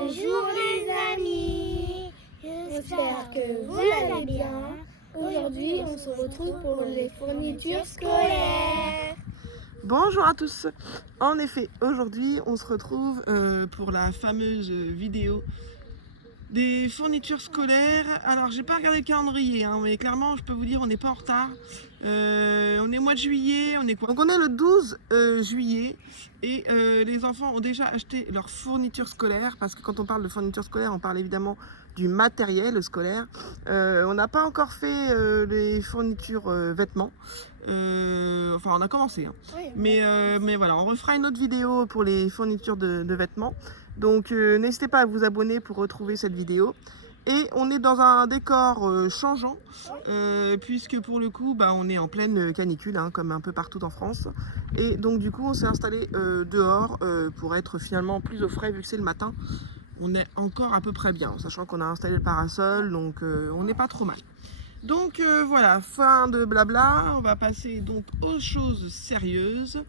Bonjour les amis, j'espère que vous allez bien. Aujourd'hui, on se retrouve pour les fournitures scolaires. Bonjour à tous. En effet, aujourd'hui, on se retrouve pour la fameuse vidéo des fournitures scolaires. Alors, j'ai pas regardé le calendrier, mais clairement, je peux vous dire, on n'est pas en retard. On est au mois de juillet, on est quoi? Donc, on est le 12 juillet et les enfants ont déjà acheté leurs fournitures scolaires parce que quand on parle de fournitures scolaires, on parle évidemment du matériel scolaire. On n'a pas encore fait les fournitures vêtements. Enfin, on a commencé, Oui, mais voilà, on refera une autre vidéo pour les fournitures de vêtements. Donc n'hésitez pas à vous abonner pour retrouver cette vidéo. Et on est dans un décor changeant, puisque pour le coup, on est en pleine canicule, comme un peu partout en France. Et donc du coup, on s'est installé dehors pour être finalement plus au frais, vu que c'est le matin. On est encore à peu près bien, sachant qu'on a installé le parasol, donc on n'est pas trop mal. Donc voilà, fin de blabla, on va passer donc aux choses sérieuses.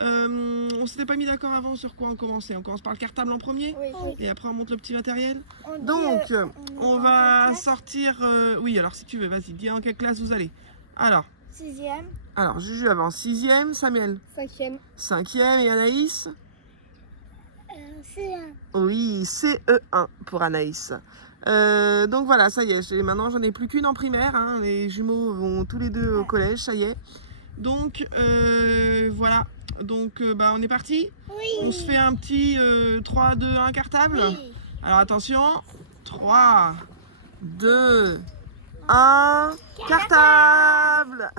On s'était pas mis d'accord avant sur quoi on commençait. On commence par le cartable en premier, oui. et après on monte le petit matériel. On Donc dit, on va sortir... oui, alors si tu veux, vas-y, dis en quelle classe vous allez. Sixième, Alors Juju avait en 6e, Samuel cinquième, 5e et Anaïs C1. Oui, CE1 pour Anaïs. Donc voilà, ça y est, maintenant j'en ai plus qu'une en primaire, les jumeaux vont tous les deux au collège, ça y est. Donc voilà, donc on est parti. Oui. On se fait un petit 3, 2, 1 cartable. Oui. Alors attention, 3, 2, 1, cartable.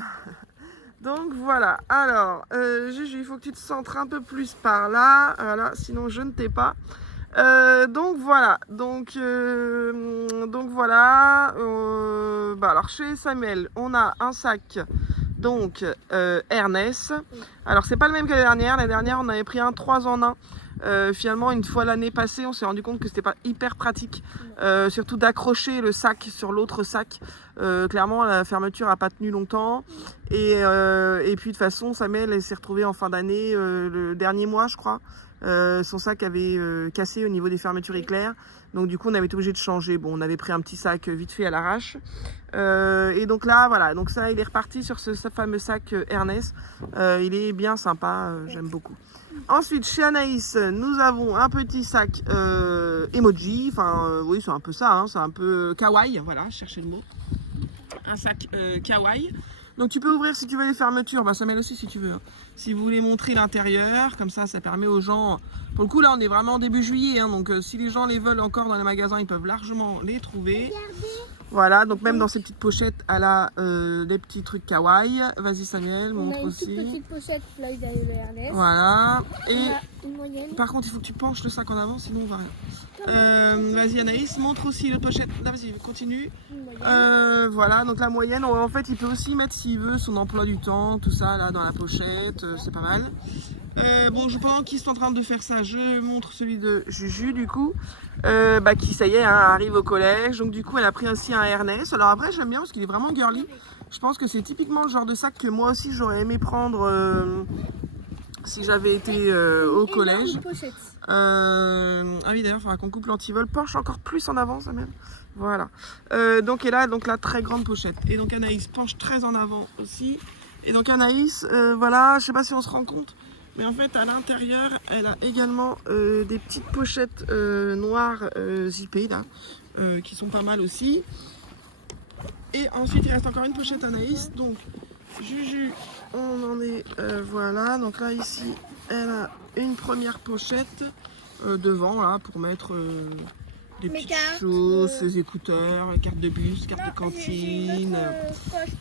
Donc voilà, alors Juju, il faut que tu te centres un peu plus par là, voilà, sinon je ne t'ai pas. Donc voilà, voilà. Alors chez Samuel, on a un sac donc Ernest. Alors c'est pas le même que la dernière on avait pris un 3 en 1. Finalement, une fois l'année passée, on s'est rendu compte que c'était pas hyper pratique, surtout d'accrocher le sac sur l'autre sac. Clairement, la fermeture a pas tenu longtemps. Et puis de toute façon, Samuel s'est retrouvé en fin d'année, le dernier mois, je crois. Son sac avait cassé au niveau des fermetures éclairs. Donc du coup, on avait été obligé de changer. Bon, on avait pris un petit sac vite fait à l'arrache. Et donc là, voilà. Donc ça, il est reparti sur ce fameux sac Ernest. Il est bien sympa, j'aime beaucoup. Ensuite, chez Anaïs, nous avons un petit sac emoji. Enfin, oui, c'est un peu ça. C'est un peu kawaii. Voilà, cherchez le mot. Un sac kawaii. Donc tu peux ouvrir si tu veux les fermetures, ça met aussi si tu veux. Si vous voulez montrer l'intérieur, comme ça permet aux gens... Pour le coup là on est vraiment début juillet, donc si les gens les veulent encore dans les magasins, ils peuvent largement les trouver. Regardez. Voilà, donc même dans ces petites pochettes, elle a des petits trucs kawaii. Vas-y Samuel, On montre a une aussi. toute petite pochette Floyd avec le Ernest. Voilà, et On a une moyenne. par contre il faut que tu penches le sac en avant, sinon on va rien. Vas-y Anaïs, montre aussi l'autre pochette. Là vas-y, continue. Voilà, donc la moyenne, en fait il peut aussi mettre s'il veut son emploi du temps, tout ça là dans la pochette, c'est pas mal. Bon, pendant qu'ils sont en train de faire ça, je montre celui de Juju du coup, qui ça y est, arrive au collège. Donc du coup elle a pris aussi un Ernest. Alors après j'aime bien parce qu'il est vraiment girly. Je pense que c'est typiquement le genre de sac que moi aussi j'aurais aimé prendre si j'avais été au collège. Ah oui, d'ailleurs il faudra qu'on coupe l'antivol. Penche encore plus en avant ça même. Voilà. Donc et là donc la très grande pochette. Et donc Anaïs penche très en avant aussi. Et donc Anaïs, voilà, je sais pas si on se rend compte, mais en fait à l'intérieur elle a également des petites pochettes noires zippées là, qui sont pas mal aussi. Et ensuite il reste encore une pochette Anaïs. Donc Juju, on en est voilà. Donc là ici elle a une première pochette devant là pour mettre des petites choses, ses écouteurs, carte de bus, carte de cantine.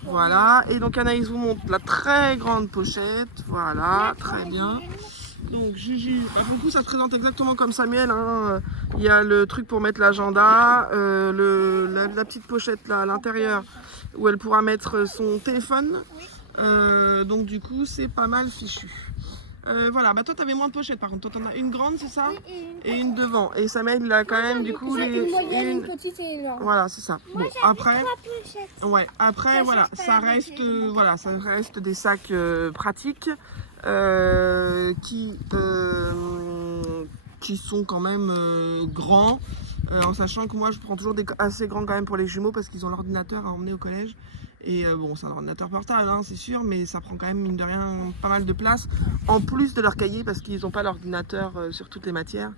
Voilà, et donc Anaïs vous montre la très grande pochette. Voilà, très bien. Donc Juju, pour le coup ça se présente exactement comme Samuel. Il y a le truc pour mettre l'agenda, la petite pochette là à l'intérieur où elle pourra mettre son téléphone. Donc du coup c'est pas mal fichu. Voilà, toi t'avais moins de pochettes par contre, toi t'en as une grande c'est ça, et une devant, et Samuel il a quand même du coup une petite et une grande. voilà c'est ça. Bon après, après voilà ça reste des sacs pratiques qui sont quand même grands. grands. En sachant que moi je prends toujours des assez grands quand même pour les jumeaux parce qu'ils ont l'ordinateur à emmener au collège. Et bon, c'est un ordinateur portable, hein, c'est sûr, mais ça prend quand même, mine de rien, pas mal de place. En plus de leur cahier, parce qu'ils n'ont pas l'ordinateur sur toutes les matières.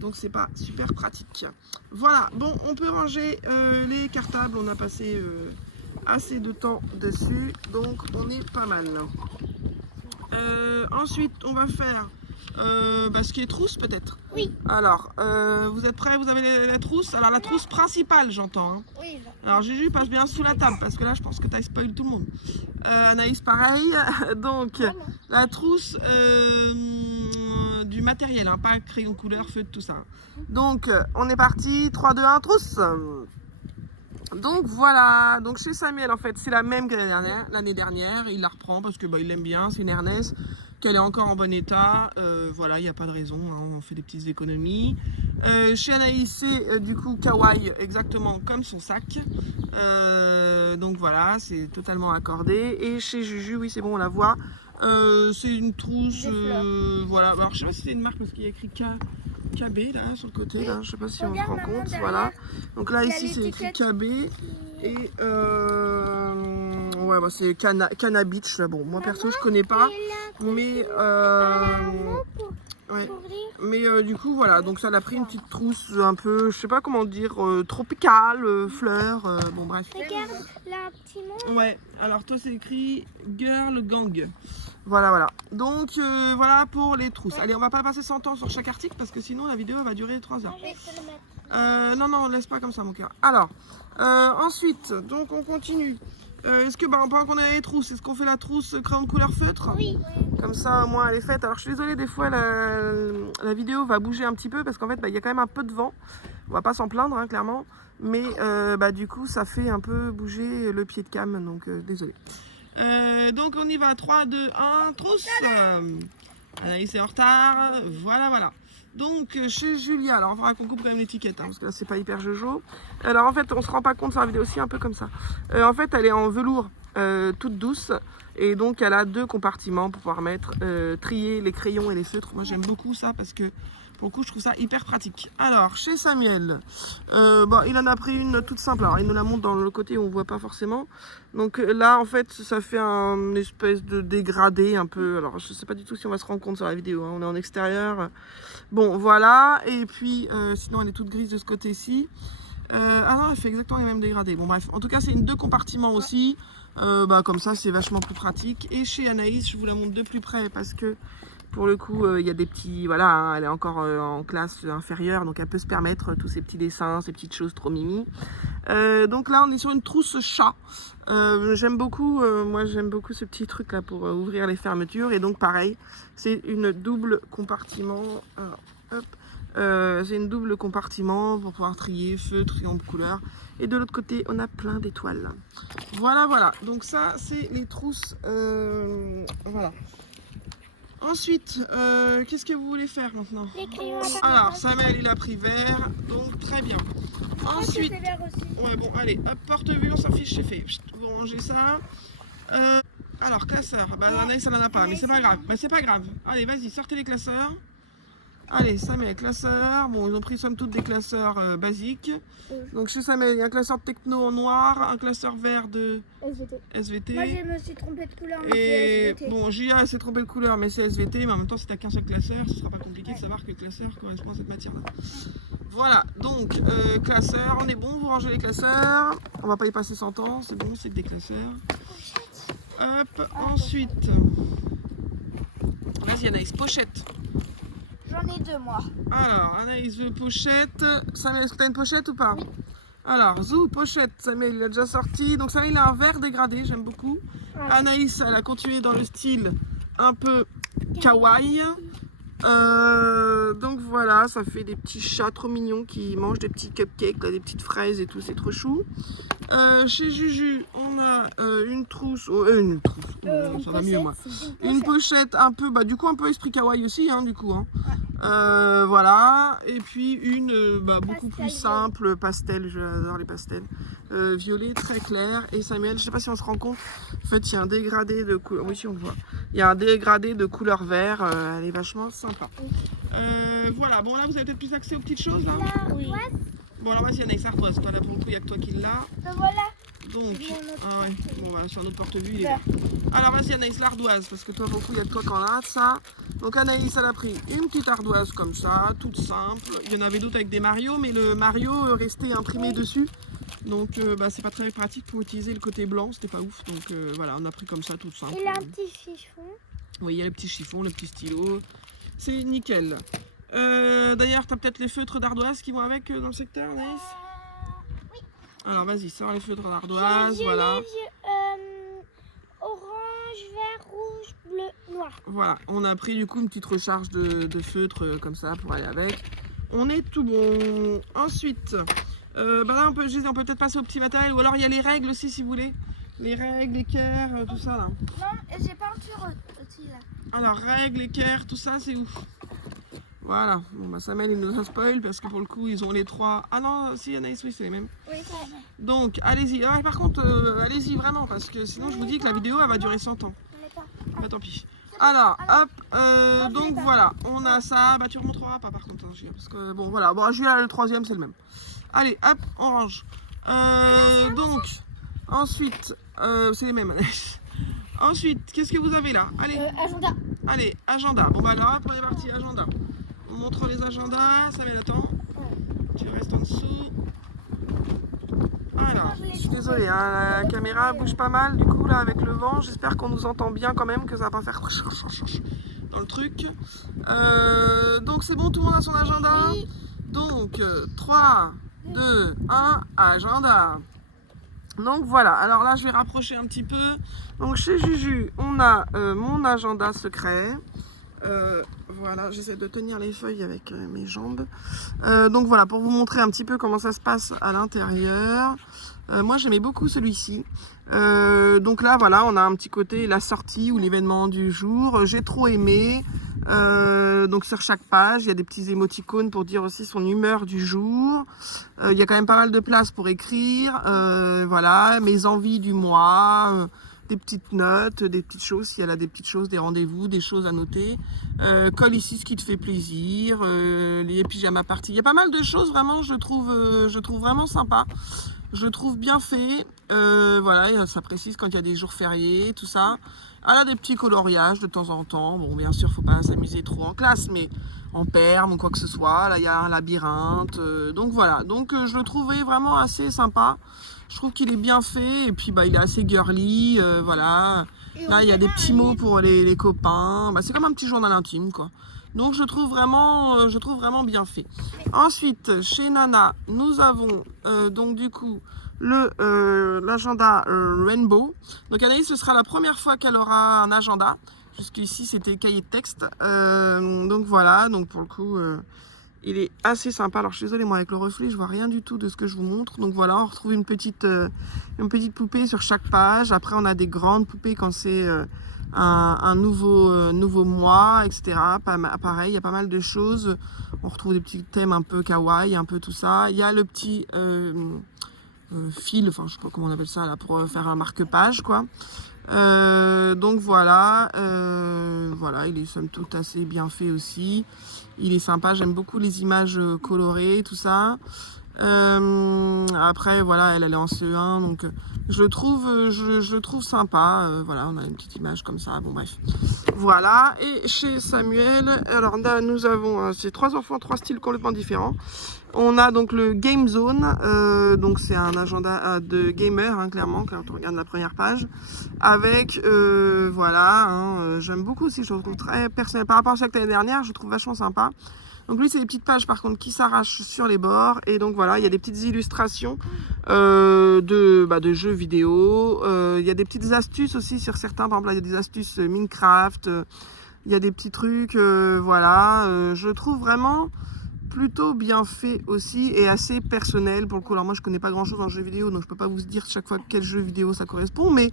Donc c'est pas super pratique. Voilà, bon, on peut ranger les cartables. On a passé assez de temps dessus, donc on est pas mal. Ensuite, on va faire ce qui est trousse peut-être. Oui. Alors, vous êtes prêts? Vous avez la trousse? Alors la trousse principale, j'entends. Hein. Oui. Alors Juju passe bien sous la table parce que là, je pense que tu as spoilé tout le monde. Anaïs, pareil. Donc, la trousse du matériel, hein, pas crayon couleur, feutre, tout ça. Donc, on est parti. 3, 2, 1, trousse. Donc voilà, donc chez Samuel en fait c'est la même que l'année dernière, il la reprend parce que il aime bien, c'est une Ernest, qu'elle est encore en bon état, voilà, il n'y a pas de raison, hein, on fait des petites économies. Chez Anaïs c'est du coup kawaii, exactement comme son sac, donc voilà, c'est totalement accordé. Et chez Juju, oui c'est bon, on la voit, c'est une trousse, voilà, alors je sais pas si c'est une marque parce qu'il y a écrit KB là sur le côté, là, je sais pas si on se rend compte, voilà. Donc là ici c'est écrit KB et ouais c'est Cana Beach là. Bon moi perso je connais pas, mais ouais. Mais du coup voilà, donc ça elle a pris une petite trousse un peu, je sais pas comment dire, tropicale, fleurs, bon bref. Regarde là, petit mot. Ouais, alors toi c'est écrit Girl Gang. Voilà. Donc voilà pour les trousses. Allez, on va pas passer 100 ans sur chaque article parce que sinon la vidéo va durer 3 heures. Non, laisse pas comme ça mon cœur. Alors, ensuite, donc on continue. Est-ce que pendant qu'on est les trousses, est-ce qu'on fait la trousse crayon de couleur feutre? Oui. Comme ça au moins elle est faite. Alors je suis désolée, des fois la vidéo va bouger un petit peu parce qu'en fait il y a quand même un peu de vent. On va pas s'en plaindre hein, clairement. Mais du coup ça fait un peu bouger le pied de cam, donc désolée. Donc on y va, 3, 2, 1, trousse. Anaïs est en retard, voilà. Donc chez Julia, alors on fera qu'on coupe quand même l'étiquette, hein, parce que là c'est pas hyper jojo. Alors en fait on se rend pas compte sur la vidéo aussi, un peu comme ça. En fait elle est en velours toute douce. Et donc elle a 2 compartiments pour pouvoir mettre, trier les crayons et les feutres. Moi j'aime beaucoup ça parce que pour le coup je trouve ça hyper pratique. Alors chez Samuel, il en a pris une toute simple. Alors il nous la montre dans le côté où on voit pas forcément. Donc là en fait ça fait un espèce de dégradé un peu. Alors je sais pas du tout si on va se rendre compte sur la vidéo, hein. On est en extérieur. Bon voilà, et puis sinon elle est toute grise de ce côté-ci. Ah non, elle fait exactement les mêmes dégradés. Bon bref, en tout cas c'est une 2 compartiments aussi. Comme ça c'est vachement plus pratique. Et chez Anaïs, je vous la montre de plus près parce que pour le coup il y a des petits, voilà, hein, elle est encore en classe inférieure, donc elle peut se permettre tous ces petits dessins, ces petites choses trop mimi. Donc là on est sur une trousse chat. J'aime beaucoup, moi j'aime beaucoup ce petit truc là pour ouvrir les fermetures. Et donc pareil, c'est une double compartiment. Alors, hop. C'est une double compartiment pour pouvoir trier feutre, crayon de couleur. Et de l'autre côté, on a plein d'étoiles. Voilà. Donc ça, c'est les trousses. Voilà. Ensuite, qu'est-ce que vous voulez faire maintenant? Les crayons. Alors, Samuel, il a pris vert. Donc, très bien. Ensuite, ouais, bon, allez, hop, porte-vue, on s'en fiche, c'est fait. Vous rangez ça. Alors, classeur. Anaïs, ça n'en a pas, mais c'est pas grave. C'est pas grave. Allez, vas-y, sortez les classeurs. Allez, Samuel, classeur. Bon, ils ont pris somme toute des classeurs basiques. Donc chez Samuel, il y a un classeur de techno en noir, un classeur vert de SVT. Moi, je me suis trompée de couleur, mais Et c'est SVT. bon, Julia s'est trompée de couleur, mais c'est SVT. Mais en même temps, si t'as qu'un seul classeur, ce sera pas compliqué de savoir que le classeur correspond à cette matière-là. Voilà, donc classeur, on est bon, vous rangez les classeurs. On va pas y passer 100 ans, c'est bon, c'est que des classeurs. Hop, ensuite. Vas-y, Anaïs, pochette. J'en ai 2, moi. Alors, Anaïs veut pochette. Samuel, est-ce que tu as une pochette ou pas? Oui. Alors, Zou, pochette. Samuel, il a déjà sorti. Donc, Samuel, il a un vert dégradé, j'aime beaucoup. Ouais. Anaïs, elle a continué dans le style un peu kawaii. Donc, voilà, ça fait des petits chats trop mignons qui mangent des petits cupcakes, des petites fraises et tout, c'est trop chou. Chez Juju, on a une trousse. Une trousse. Ça va mieux, moi. Une pochette un peu, du coup, un peu esprit kawaii aussi, hein, du coup. Hein. Ouais. Voilà. Et puis une beaucoup plus simple, pastel. J'adore les pastels. Violet, très clair. Et Samuel, je sais pas si on se rend compte. En fait, il y a un dégradé de couleur. Oui, si on le voit. Il y a un dégradé de couleur vert. Elle est vachement sympa. Voilà, bon là vous avez peut-être plus accès aux petites choses là. Oui. Bon alors vas-y Anaïs, ardoise, toi là pour le coup il n'y a que toi qui l'as. Voilà. Donc, C'est mon autre ah ouais, porte-vue. bon bah sur notre porte-vue il est Vert. vert. Alors vas-y Anaïs, l'ardoise, parce que toi pour le coup il y a que toi qui en a ça. Donc Anaïs elle a pris une petite ardoise comme ça, toute simple. Il y en avait d'autres avec des Mario, mais le Mario restait imprimé dessus. Donc bah, c'est pas très pratique pour utiliser le côté blanc, c'était pas ouf. Donc voilà, on a pris comme ça, toute simple. Il a un petit chiffon. Oui, il y a le petit chiffon, le petit stylo. C'est nickel. D'ailleurs, tu as peut-être les feutres d'ardoise qui vont avec dans le secteur, Anaïs? Oui. Alors vas-y, sors les feutres d'ardoise, voilà. Orange, vert, rouge, bleu, noir. Voilà, on a pris du coup une petite recharge de feutres comme ça pour aller avec. On est tout bon. Ensuite, bah là on peut peut-être passer au petit matériel, ou alors il y a les règles aussi si vous voulez. Les règles, l'équerre, tout ça là. Non, j'ai peinture aussi là. Alors règles, équerre, tout ça c'est ouf. Voilà, bon bah Samuel il nous a spoil parce que pour le coup ils ont les trois. Ah non, si Anaïs, oui c'est les mêmes. Oui, ça va. Donc allez-y, ah, par contre allez-y vraiment parce que sinon je vous dis que la vidéo elle va durer 100 ans. Je l'ai pas. Bah tant pis. Alors hop, donc voilà, on a ça, bah tu remontreras pas par contre hein, Julia, parce que bon voilà, bon Julia le troisième c'est le même. Allez hop, orange. Donc ensuite, c'est les mêmes Anaïs. Ensuite, qu'est-ce que vous avez là? Allez. Agenda. Allez, agenda. Bon bah alors, on est parti, agenda. On montre les agendas, Samuel, attends. Tu restes en dessous. Alors, je suis désolée, hein, la caméra bouge pas mal du coup là avec le vent. J'espère qu'on nous entend bien quand même, que ça va pas faire dans le truc. Donc c'est bon, tout le monde a son agenda. Oui. Donc 3, 2, 1, agenda. Donc voilà, alors là je vais rapprocher un petit peu. Donc chez Juju, on a mon agenda secret. Voilà, j'essaie de tenir les feuilles avec mes jambes. Donc voilà, pour vous montrer un petit peu comment ça se passe à l'intérieur. Moi j'aimais beaucoup celui-ci. Donc là voilà, on a un petit côté la sortie ou l'événement du jour. J'ai trop aimé. Donc sur chaque page, il y a des petits émoticônes pour dire aussi son humeur du jour. Il y a quand même pas mal de place pour écrire. Voilà, mes envies du mois. Des petites notes, des petites choses, s'il y a des petites choses, des rendez-vous, des choses à noter. Colle ici ce qui te fait plaisir, les pyjamas parties. Il y a pas mal de choses vraiment, je trouve vraiment sympa. Je trouve bien fait. Voilà, ça précise quand il y a des jours fériés, tout ça. Elle a des petits coloriages de temps en temps. Bon, bien sûr, faut pas s'amuser trop en classe, mais en perme ou quoi que ce soit. Là, il y a un labyrinthe. Donc voilà, donc je le trouvais vraiment assez sympa. Je trouve qu'il est bien fait et puis bah, il est assez girly, voilà. Là, il y a des petits mots pour les copains. Bah, c'est comme un petit journal intime, quoi. Donc, je trouve vraiment bien fait. Ensuite, chez Nana, nous avons donc du coup l'agenda Rainbow. Donc, Anaïs, ce sera la première fois qu'elle aura un agenda. Jusqu'ici, c'était cahier de texte. Donc voilà, donc pour le coup, il est assez sympa. Alors je suis désolée, moi avec le reflet, je vois rien du tout de ce que je vous montre. Donc voilà, on retrouve une petite poupée sur chaque page. Après, on a des grandes poupées quand c'est un nouveau mois, etc. Pareil, il y a pas mal de choses. On retrouve des petits thèmes un peu kawaii, un peu tout ça. Il y a le petit fil, enfin je sais pas comment on appelle ça là, pour faire un marque-page, quoi. Donc voilà, voilà, il est somme toute assez bien fait aussi. Il est sympa, j'aime beaucoup les images colorées, tout ça. Après, voilà, elle est en CE1, donc je le trouve sympa. Voilà, on a une petite image comme ça, bon bref. Voilà, et chez Samuel, alors là, nous avons ces trois enfants, trois styles complètement différents. On a donc le Game Zone, donc c'est un agenda de gamer, hein, clairement, quand on regarde la première page. Avec, voilà, hein, j'aime beaucoup aussi, je le trouve très personnel. Par rapport à chaque l'année dernière, je le trouve vachement sympa. Donc lui, c'est des petites pages par contre qui s'arrachent sur les bords. Et donc voilà, il y a des petites illustrations de jeux vidéo. Il y a des petites astuces aussi sur certains. Par exemple, là, il y a des astuces Minecraft. Il y a des petits trucs, voilà. Je trouve vraiment plutôt bien fait aussi et assez personnel pour le coup. Alors moi je connais pas grand chose en jeu vidéo, donc je peux pas vous dire chaque fois quel jeu vidéo ça correspond, mais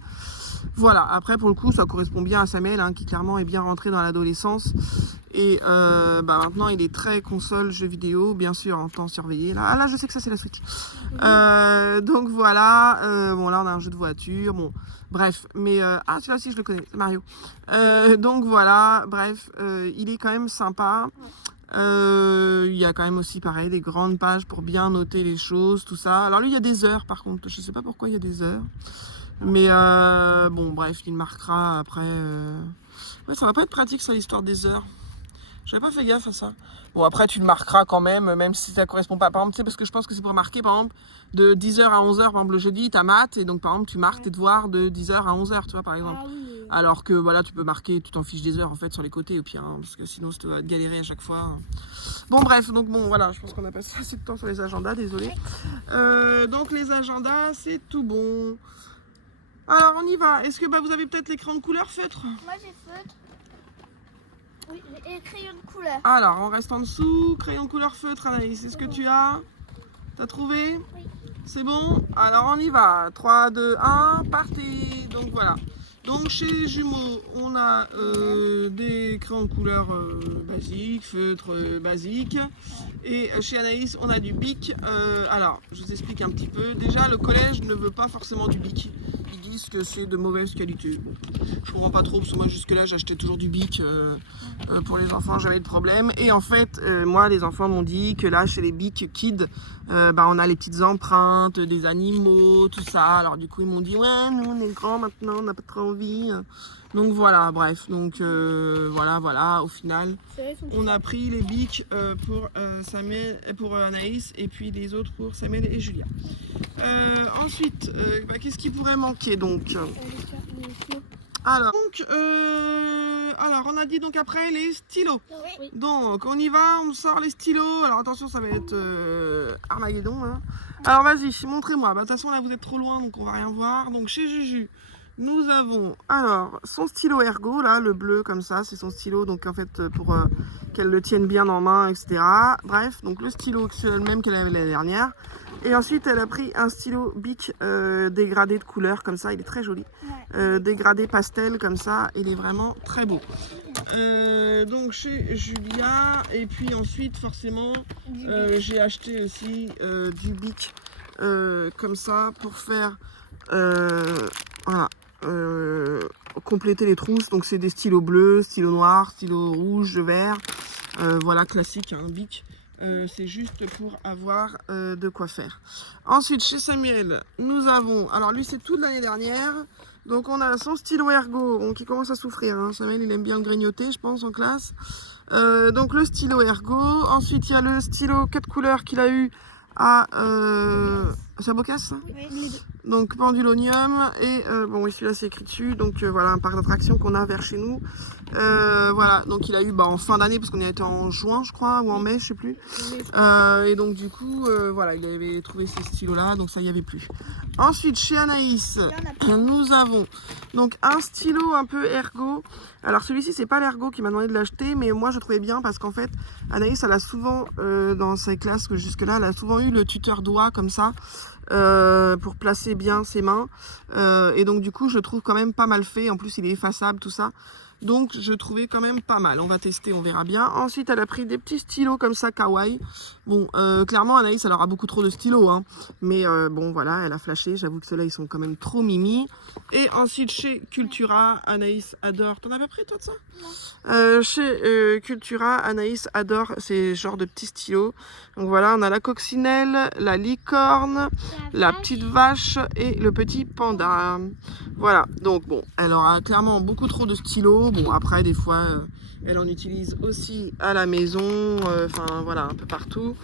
voilà, après pour le coup ça correspond bien à Samuel, hein, qui clairement est bien rentré dans l'adolescence et maintenant il est très console jeu vidéo, bien sûr en temps surveillé. Là je sais que ça c'est la Switch. Donc voilà, bon là on a un jeu de voiture, bon bref, mais celui-là aussi je le connais, c'est Mario. Donc voilà, bref, il est quand même sympa. Il y a quand même aussi pareil des grandes pages pour bien noter les choses, tout ça. Alors lui il y a des heures par contre, je sais pas pourquoi il y a des heures. Mais bon bref, il marquera après. Ouais, ça va pas être pratique ça l'histoire des heures. J'avais pas fait gaffe à ça. Bon après tu le marqueras quand même si ça correspond pas. Par exemple, tu sais, parce que je pense que c'est pour marquer par exemple de 10h à 11h, par exemple le jeudi, t'as maths, et donc par exemple tu marques tes devoirs de 10h à 11h, tu vois par exemple. Ah oui. Alors que voilà, tu peux marquer, tu t'en fiches des heures en fait sur les côtés au pire, hein, parce que sinon tu vas te galérer à chaque fois. Bon bref, donc bon voilà, je pense qu'on a passé assez de temps sur les agendas, désolé. Donc les agendas, c'est tout bon. Alors on y va. Est-ce que vous avez peut-être les crayons de couleur feutre? Moi j'ai feutre. Oui, et crayon de couleur. Alors on reste en dessous, crayon de couleur feutre Anaïs, est-ce que tu as? T'as trouvé? Oui. C'est bon? Alors on y va. 3, 2, 1, partez. Donc voilà. Donc chez Jumeaux, on a des crayons de couleur basiques, feutres basiques. Et chez Anaïs, on a du bic. Alors, je vous explique un petit peu. Déjà, le collège ne veut pas forcément du bic. Ils disent que c'est de mauvaise qualité. Je comprends pas trop, parce que moi jusque-là, j'achetais toujours du bic pour les enfants, j'avais de problème. Et en fait, moi, les enfants m'ont dit que là, chez les bic kids, on a les petites empreintes des animaux, tout ça. Alors du coup, ils m'ont dit, ouais, nous, on est grands maintenant, on n'a pas trop envie. Donc voilà, bref. Donc voilà, au final, on a pris les bics pour Samuel, pour Anaïs, et puis les autres pour Samuel et Julia. Ensuite, qu'est-ce qui pourrait manquer donc? Alors, on a dit donc après les stylos. Oui. Donc on y va, on sort les stylos. Alors attention, ça va être Armageddon. Hein. Alors vas-y, montrez-moi. De toute façon là vous êtes trop loin donc on va rien voir. Donc chez Juju, nous avons alors son stylo ergo, là le bleu comme ça, c'est son stylo. Donc en fait pour qu'elle le tienne bien en main, etc. Bref, donc le stylo c'est le même qu'elle avait l'année dernière. Et ensuite elle a pris un stylo bic dégradé de couleur comme ça, il est très joli. Dégradé pastel comme ça, il est vraiment très beau. Donc chez Julia, et puis ensuite forcément j'ai acheté aussi du bic comme ça pour faire voilà, compléter les trousses. Donc c'est des stylos bleus, stylos noirs, stylos rouges, vert, voilà classique, un bic. C'est juste pour avoir de quoi faire. Ensuite chez Samuel, nous avons, alors lui c'est tout de l'année dernière. Donc on a son stylo ergo qui commence à souffrir. Hein. Samuel il aime bien le grignoter je pense en classe. Donc le stylo ergo. Ensuite il y a le stylo 4 couleurs qu'il a eu à Sabocas. Oui. Donc pendulonium. Et bon oui celui-là c'est écrit dessus. Donc voilà un parc d'attractions qu'on a vers chez nous. Voilà donc il a eu en fin d'année parce qu'on y a été en juin je crois ou en mai je sais plus. Et donc du coup voilà il avait trouvé ces stylos là donc ça y avait plus. Ensuite chez Anaïs nous avons donc un stylo un peu ergo. Alors celui-ci c'est pas l'ergo qui m'a demandé de l'acheter mais moi je trouvais bien parce qu'en fait Anaïs elle a souvent dans ses classes jusque là elle a souvent eu le tuteur doigt comme ça pour placer bien ses mains et donc du coup je trouve quand même pas mal fait. En plus il est effaçable tout ça. Donc je trouvais quand même pas mal. On va tester, on verra bien. Ensuite elle a pris des petits stylos comme ça kawaii. Bon clairement Anaïs elle aura beaucoup trop de stylos hein. Mais bon voilà elle a flashé. J'avoue que ceux-là ils sont quand même trop mimi. Et ensuite chez Cultura, Anaïs adore. T'en as pas pris toi de ça? Non. Chez Cultura, Anaïs adore ces genres de petits stylos. Donc voilà on a la coccinelle, la licorne, la petite vache et le petit panda. Voilà donc bon elle aura clairement beaucoup trop de stylos. Bon après des fois elle en utilise aussi à la maison, enfin voilà un peu partout.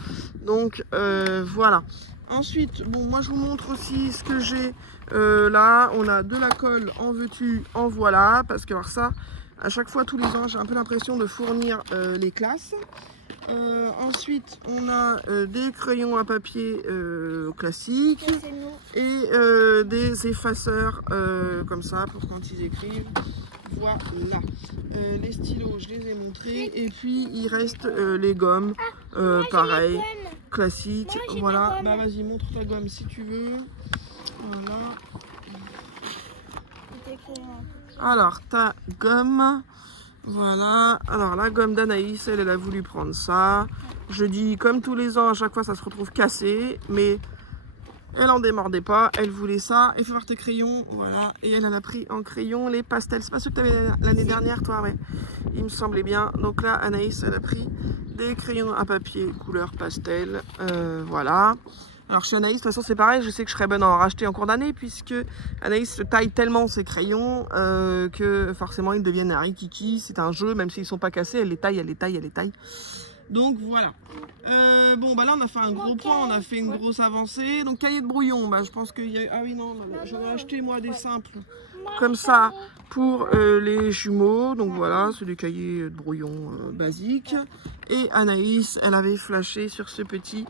Donc voilà. Ensuite bon moi je vous montre aussi ce que j'ai là. On a de la colle en veux-tu en voilà. Parce que alors ça à chaque fois tous les ans j'ai un peu l'impression de fournir les classes. Ensuite on a des crayons à papier classiques et des effaceurs comme ça pour quand ils écrivent. Voilà, les stylos je les ai montrés et puis il reste les gommes pareil classiques. Voilà bah vas-y montre ta gomme si tu veux. Voilà alors ta gomme. Voilà, alors la gomme d'Anaïs, elle a voulu prendre ça. Je dis comme tous les ans, à chaque fois ça se retrouve cassé, mais Elle en démordait pas, elle voulait ça. Et fais voir tes crayons, voilà. Et elle en a pris en crayon les pastels. C'est pas ceux que tu avais l'année dernière, toi, ouais. Il me semblait bien. Donc là, Anaïs, elle a pris des crayons à papier couleur pastel. Voilà. Alors chez Anaïs, de toute façon, c'est pareil. Je sais que je serais bonne à en racheter en cours d'année, puisque Anaïs taille tellement ses crayons que forcément, ils deviennent un rikiki. C'est un jeu, même s'ils sont pas cassés, elle les taille, elle les taille, elle les taille. Donc voilà. Bon, bah là, on a fait un gros point, on a fait une grosse avancée. Donc, cahier de brouillon, bah, je pense qu'il y a. Ah oui, non, j'en ai acheté moi des simples. Comme ça, pour les jumeaux. Donc voilà, c'est des cahiers de brouillon basiques. Et Anaïs, elle avait flashé sur ce petit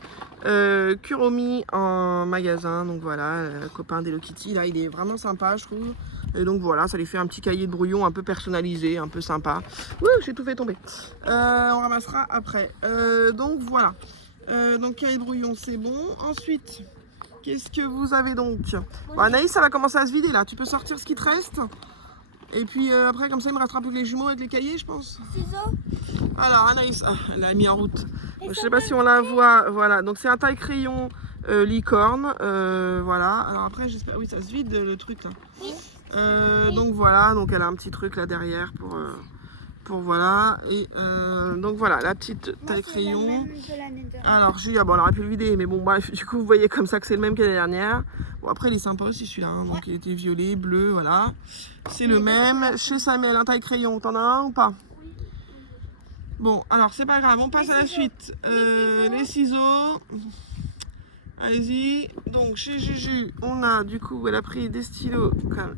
Kuromi en magasin. Donc voilà, copain d'Hello Kitty. Là, il est vraiment sympa, je trouve. Et donc voilà, ça lui fait un petit cahier de brouillon un peu personnalisé, un peu sympa. Ouh, j'ai tout fait tomber. On ramassera après. Donc voilà. Donc cahier de brouillon, c'est bon. Ensuite, qu'est-ce que vous avez donc? Bon, Anaïs, ça va commencer à se vider là. Tu peux sortir ce qui te reste. Et puis après, comme ça, il me restera plus que les jumeaux avec les cahiers, je pense. Ciseaux. Alors, Anaïs, elle a mis en route. Je sais pas si on la voit. Voilà, donc c'est un taille crayon licorne. Voilà. Alors après, j'espère. Oui, ça se vide le truc là. Oui. Donc voilà, donc elle a un petit truc là derrière pour voilà. Et donc voilà, la petite taille crayon. Alors Julia, bon, elle aurait pu le vider, mais bon, bref, du coup, vous voyez comme ça que c'est le même que l'année dernière. Bon, après, il est sympa aussi celui-là, hein, donc il était violet, bleu, voilà. C'est le même. Chez Samuel, un taille crayon, t'en as un ou pas? Bon, alors c'est pas grave, on passe à la suite. Les ciseaux. Allez-y. Donc chez Juju, on a du coup, elle a pris des stylos,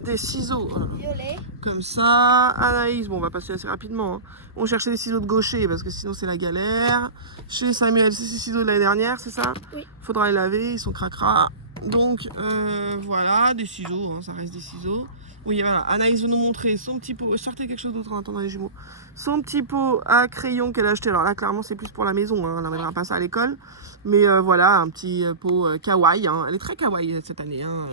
des ciseaux Violet. comme ça. Anaïs, bon, on va passer assez rapidement. Hein. On cherchait des ciseaux de gaucher parce que sinon c'est la galère. Chez Samuel, c'est ces ciseaux de l'année dernière, c'est ça? Oui. Faudra les laver, ils sont cracra. Donc voilà, des ciseaux, hein, ça reste des ciseaux. Oui, voilà, Anaïs veut nous montrer son petit pot. Sortez quelque chose d'autre en attendant les jumeaux. Son petit pot à crayon qu'elle a acheté. Alors là, clairement, c'est plus pour la maison. Hein. Elle n'amènera pas ça à l'école. Mais voilà, un petit pot kawaii. Hein. Elle est très kawaii cette année. Hein.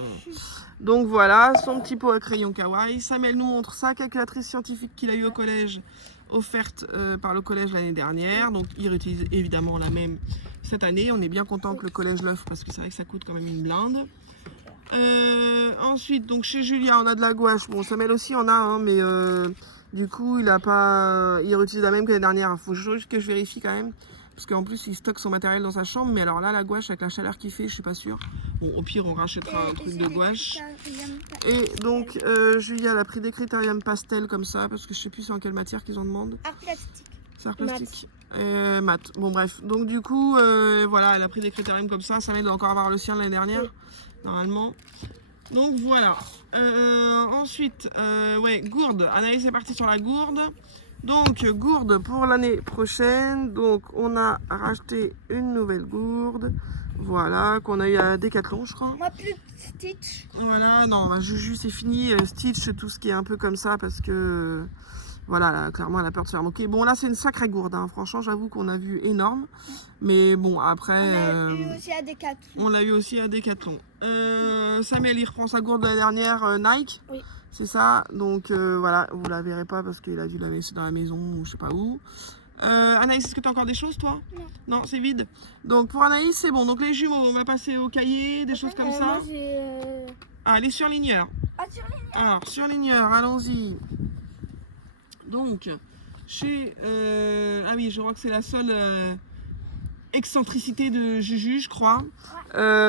Donc voilà, son petit pot à crayon kawaii. Samuel nous montre sa calculatrice scientifique qu'il a eue au collège, offerte par le collège l'année dernière. Donc il réutilise évidemment la même cette année. On est bien content que le collège l'offre parce que c'est vrai que ça coûte quand même une blinde. Ensuite, donc chez Julia, on a de la gouache. Bon, Samuel aussi en a, hein, mais du coup, il réutilise la même que l'année dernière. Il faut juste que je vérifie quand même. Parce qu'en plus, il stocke son matériel dans sa chambre. Mais alors là, la gouache, avec la chaleur qu'il fait, je suis pas sûre. Bon, au pire, on rachètera un truc de gouache. Et donc, Julia, elle a pris des critériums pastel comme ça. Parce que je sais plus c'est en quelle matière qu'ils en demandent. Art plastique. C'est art plastique. Mat. Bon, bref. Donc, du coup, voilà, elle a pris des critériums comme ça. Samuel doit encore avoir le sien l'année dernière. Normalement. Donc voilà. Ensuite, ouais, gourde. Anaïs est partie sur la gourde. Donc, gourde pour l'année prochaine. Donc, on a racheté une nouvelle gourde. Voilà, qu'on a eu à Decathlon, je crois. Moi, plus Stitch. Voilà, non, Juju, c'est fini. Stitch, tout ce qui est un peu comme ça, parce que... Voilà, là, clairement, elle a peur de se faire moquer. Bon, là, c'est une sacrée gourde. Hein. Franchement, j'avoue qu'on a vu énorme. Mais bon, après... On l'a eu aussi à Decathlon. On l'a eu aussi à Decathlon. Samuel, il reprend sa gourde de la dernière Nike. Oui. C'est ça. Donc, voilà, vous la verrez pas parce qu'il a dû la laisser dans la maison ou je sais pas où. Anaïs, est-ce que tu as encore des choses, toi? Non. Non, c'est vide. Donc, pour Anaïs, c'est bon. Donc, les jumeaux, on va passer au cahier, des choses comme ça. Moi, j'ai... Ah, les surligneurs. Ah, surligneur. Alors, surligneurs, allons-y. Donc, chez... ah oui, je crois que c'est la seule excentricité de Juju, je crois.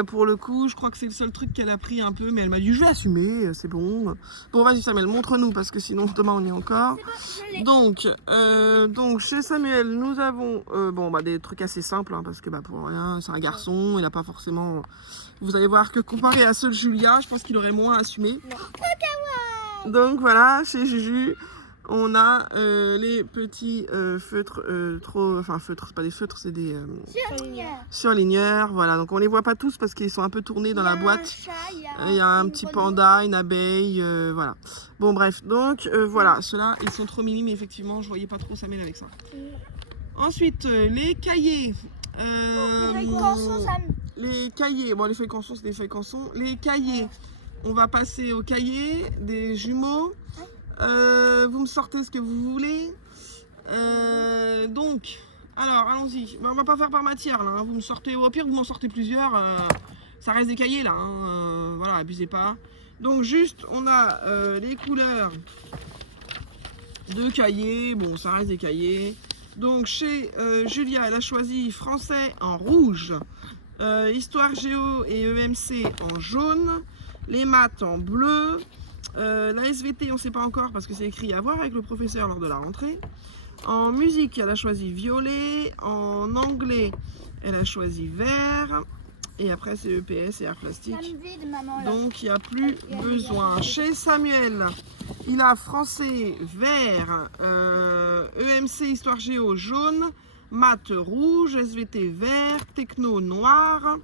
Pour le coup, je crois que c'est le seul truc qu'elle a pris un peu, mais elle m'a dit, je vais assumer, c'est bon. Bon, vas-y Samuel, montre-nous, parce que sinon, demain, on y est encore. Bon, Donc, chez Samuel, nous avons bon, bah, des trucs assez simples, hein, parce que bah, pour rien, c'est un garçon, il n'a pas forcément... Vous allez voir que comparé à ceux de Julia, je pense qu'il aurait moins assumé. Donc voilà, chez Juju, on a les petits feutres enfin feutres, c'est pas des feutres, c'est des surligneurs. Voilà, donc on les voit pas tous parce qu'ils sont un peu tournés dans la boîte. Il y a un petit panda, une abeille, voilà. Bon bref, donc voilà, ceux-là, ils sont trop mimi, mais effectivement, je voyais pas trop Samuel avec ça. Ensuite, les cahiers. Les cahiers, bon les feuilles canson, c'est des feuilles canson. Les cahiers, on va passer aux cahiers des jumeaux. Vous me sortez ce que vous voulez. Donc, alors allons-y. On va pas faire par matière là. Hein. Vous me sortez, au pire vous m'en sortez plusieurs. Ça reste des cahiers là, hein, voilà, abusez pas. Donc juste, on a les couleurs de cahiers, bon ça reste des cahiers. Donc chez Julia, elle a choisi français en rouge, histoire géo et EMC en jaune, les maths en bleu, la SVT on ne sait pas encore parce que c'est écrit à voir avec le professeur lors de la rentrée. En musique, elle a choisi violet, en anglais, elle a choisi vert. Et après, c'est EPS et art plastique. Donc, il n'y a plus besoin. Chez Samuel, il a français vert, EMC histoire géo jaune, maths rouge, SVT vert, techno noir,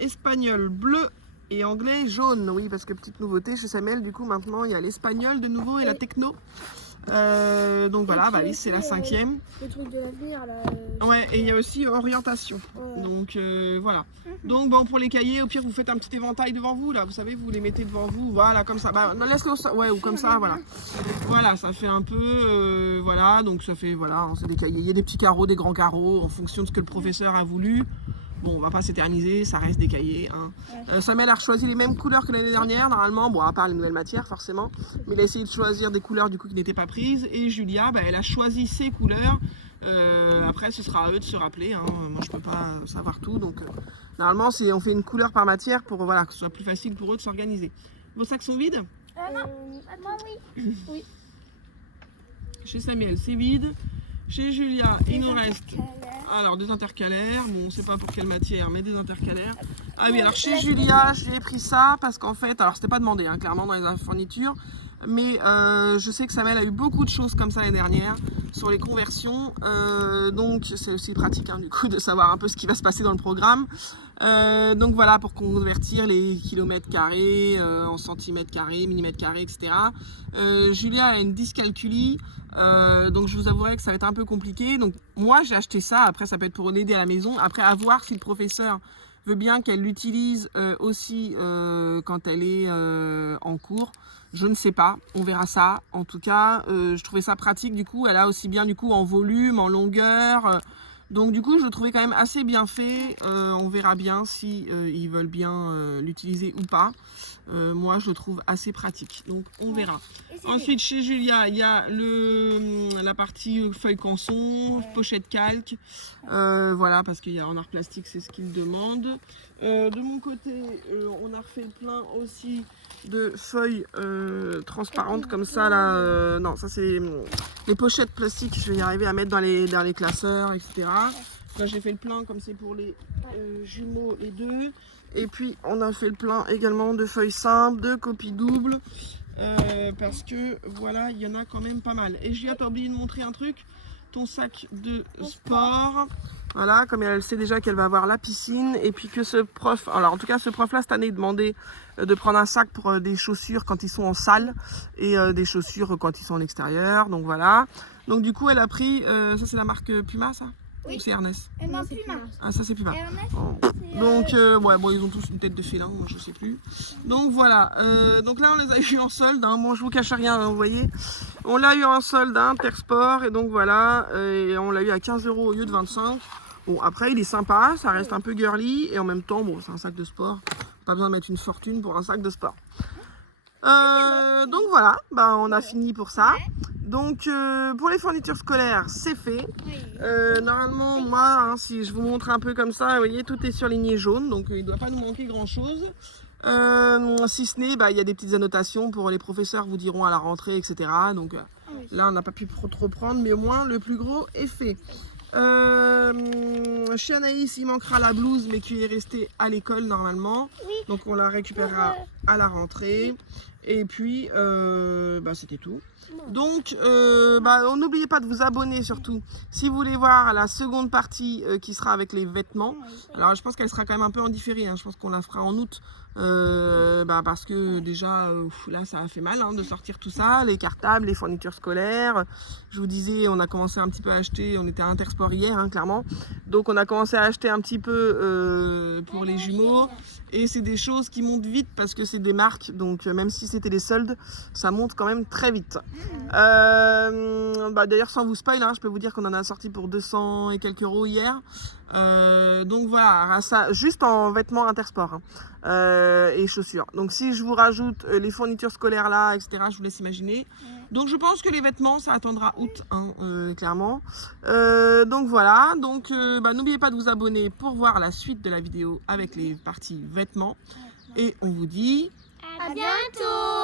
espagnol bleu et anglais jaune. Oui, parce que petite nouveauté chez Samuel, du coup, maintenant, il y a l'espagnol de nouveau et la techno. Donc voilà, Alice c'est la 5e. Le truc de l'avenir là. Ouais, et il y a aussi orientation. Ouais. Donc voilà. Donc bon, pour les cahiers, au pire vous faites un petit éventail devant vous là, vous savez, vous les mettez devant vous, voilà, comme ça. Bah non, laisse-le ouais, ou comme ça, voilà. Voilà, ça fait un peu voilà, donc ça fait voilà, c'est des cahiers, il y a des petits carreaux, des grands carreaux en fonction de ce que le professeur a voulu. Bon, on va pas s'éterniser, ça reste des cahiers. Hein. Samuel a choisi les mêmes couleurs que l'année dernière, normalement, bon, à part les nouvelles matières, forcément. Mais il a essayé de choisir des couleurs, du coup, qui n'étaient pas prises. Et Julia, elle a choisi ses couleurs. Après, ce sera à eux de se rappeler. Hein. Moi, je peux pas savoir tout. Donc, normalement, on fait une couleur par matière pour voilà, que ce soit plus facile pour eux de s'organiser. Vos sacs sont vides? Moi, oui. Oui. Chez Samuel, c'est vide. Chez Julia, il nous reste alors des intercalaires, bon on sait pas pour quelle matière, mais des intercalaires. Ah oui, alors chez Julia, j'ai pris ça parce qu'en fait, alors c'était pas demandé, hein, clairement dans les fournitures, mais je sais que Samuel a eu beaucoup de choses comme ça l'année dernière sur les conversions, donc c'est aussi pratique hein, du coup de savoir un peu ce qui va se passer dans le programme. Donc voilà, pour convertir les kilomètres carrés en centimètres carrés, millimètres carrés, etc. Julia a une dyscalculie, donc je vous avouerai que ça va être un peu compliqué. Donc moi j'ai acheté ça, après ça peut être pour l'aider à la maison, après à voir si le professeur veut bien qu'elle l'utilise aussi quand elle est en cours. Je ne sais pas, on verra ça. En tout cas, je trouvais ça pratique du coup, elle a aussi bien du coup en volume, en longueur. Donc du coup, je le trouvais quand même assez bien fait. On verra bien si ils veulent bien l'utiliser ou pas. Moi, je le trouve assez pratique. Donc on verra. Ensuite, chez Julia, il y a la partie feuille canson, pochette calque. Voilà, parce qu'il y a en art plastique, c'est ce qu'il demande. De mon côté, on a refait le plein aussi de feuilles transparentes comme ça là. Non, ça c'est les pochettes plastiques. Je vais y arriver à mettre dans les classeurs, etc. Là, j'ai fait le plein comme c'est pour les jumeaux les deux. Et puis on a fait le plein également de feuilles simples, de copies doubles. Parce que voilà, il y en a quand même pas mal. Et Julia, t'as oublié de montrer un truc, ton sac de sport. Voilà, comme elle sait déjà qu'elle va avoir la piscine. Et puis que ce prof, alors en tout cas ce prof là cette année demandait de prendre un sac pour des chaussures quand ils sont en salle et des chaussures quand ils sont en extérieur. Donc voilà. Donc du coup elle a pris, ça c'est la marque Puma ça? Oui. Ou c'est Ernest? Non, Puma. Ah ça c'est Puma. Ernest, Donc ouais, bon, ils ont tous une tête de félin, je sais plus. Donc voilà, donc là on les a eu en solde, hein. Bon je vous cache rien, hein, vous voyez. On l'a eu en solde à Intersport et donc voilà, et on l'a eu à 15 € au lieu de 25. Bon après il est sympa, ça reste un peu girly et en même temps bon c'est un sac de sport. Pas besoin de mettre une fortune pour un sac de sport. Donc voilà, bah, on a fini pour ça. Donc pour les fournitures scolaires, c'est fait. Normalement, moi, hein, si je vous montre un peu comme ça, vous voyez, tout est surligné jaune, donc il ne doit pas nous manquer grand-chose. Si ce n'est, bah, il y a des petites annotations pour les professeurs vous diront à la rentrée, etc. Donc là, on n'a pas pu trop prendre, mais au moins, le plus gros est fait. Chez Anaïs, il manquera la blouse, mais qui est restée à l'école normalement. Oui. Donc on la récupérera à la rentrée. Et puis, bah, c'était tout. Donc, n'oubliez pas de vous abonner surtout. Si vous voulez voir la seconde partie qui sera avec les vêtements. Alors, je pense qu'elle sera quand même un peu en différé. Hein. Je pense qu'on la fera en août. Parce que déjà, là, ça a fait mal hein, de sortir tout ça. Les cartables, les fournitures scolaires. Je vous disais, on a commencé un petit peu à acheter. On était à Intersport hier, hein, clairement. Donc, on a commencé à acheter un petit peu pour les jumeaux. Et c'est des choses qui montent vite parce que c'est des marques, donc même si c'était des soldes, ça monte quand même très vite. D'ailleurs, sans vous spoil, je peux vous dire qu'on en a sorti pour 200 et quelques euros hier. Donc voilà, ça, juste en vêtements intersport et chaussures. Donc si je vous rajoute les fournitures scolaires là, etc., je vous laisse imaginer. Donc je pense que les vêtements, ça attendra août, clairement. Donc voilà, donc n'oubliez pas de vous abonner pour voir la suite de la vidéo avec les parties vêtements. Et on vous dit À bientôt.